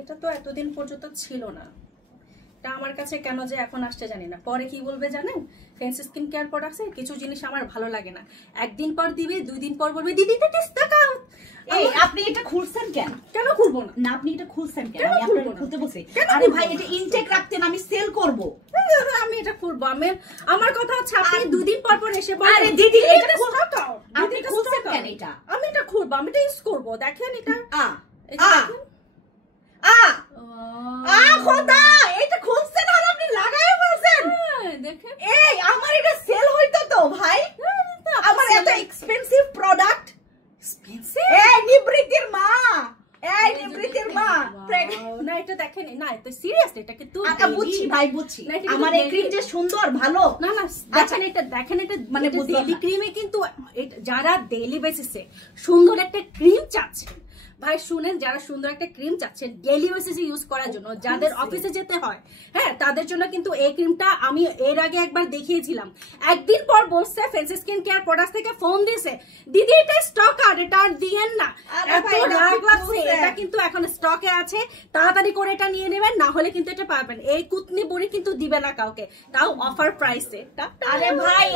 এটা তো এতদিন পর্যন্ত ছিল না, এটা আমার কাছে কেন যে এখন আসছে জানি না। পরে কি বলবে জানেন, ফেন্সি স্কিন কেয়ার প্রোডাক্টসে কিছু জিনিস আমার ভালো লাগে না, একদিন পর দিবে, 2 দিন পর বলবে দিদি এটা টেস্ট দেখাও। এই আপনি এটা খুলছেন কেন? কেন খুলবো না? না আপনি এটা খুলছেন কেন? আমি আপনাকে খুলতে বলছি। আরে ভাই এটা ইনটেক রাখতেন, আমি সেল করব। আমি এটা খুলবো। আমার কথা হচ্ছে আপনি 2 দিন পর পর এসে বলেন আরে দিদি এটা দেখাও, আপনি খুলছেন কেন এটা? আমি এটা খুলবো, আমি এটা ইউজ করব। দেখেন এটা এই যে দেখেন খোদা, এটা খুলছেন আর আপনি লাগায় ফেলছেন। দেখেন এই আমার এটা সেল হইতো তো ভাই, আমার এত এক্সপেন্সিভ প্রোডাক্ট। এক্সপেন্সিভ? এই নিবৃত্তির মা, এই নিবৃত্তির মা না এটা দেখেন না, এটা সিরিয়াসলি এটা কিন্তু বুঝছি ভাই বুঝছি, আমার এই ক্রিম যে সুন্দর ভালো। না না দেখেন এটা মানে ডেইলি ক্রিমে কিন্তু যারা ডেইলি বেসিসে সুন্দর একটা ক্রিম চাচ্ছে ভাই, শুনেন, যারা সুন্দর একটা ক্রিম চাচ্ছেন ডেইলি বেসিসে ইউজ করার জন্য, যাদের অফিসে যেতে হয়, হ্যাঁ তাদের জন্য কিন্তু এই ক্রিমটা আমি এর আগে একবার দেখিয়েছিলাম। একদিন পর বলছে ফেন্সি স্কিন কেয়ার প্রোডাক্টস থেকে ফোন দিয়েছে, দিদি এটা স্টক আর এটা আর দিয়েন না। এত রাগ লাগছে, এটা কিন্তু এখন স্টকে আছে, তাড়াতাড়ি করে এটা নিয়ে নেবেন, না হলে কিন্তু এটা পাবেন। এই কুতনি বুড়ি কিন্তু দিবে না কাউকে, তাও অফার প্রাইসে। আরে ভাই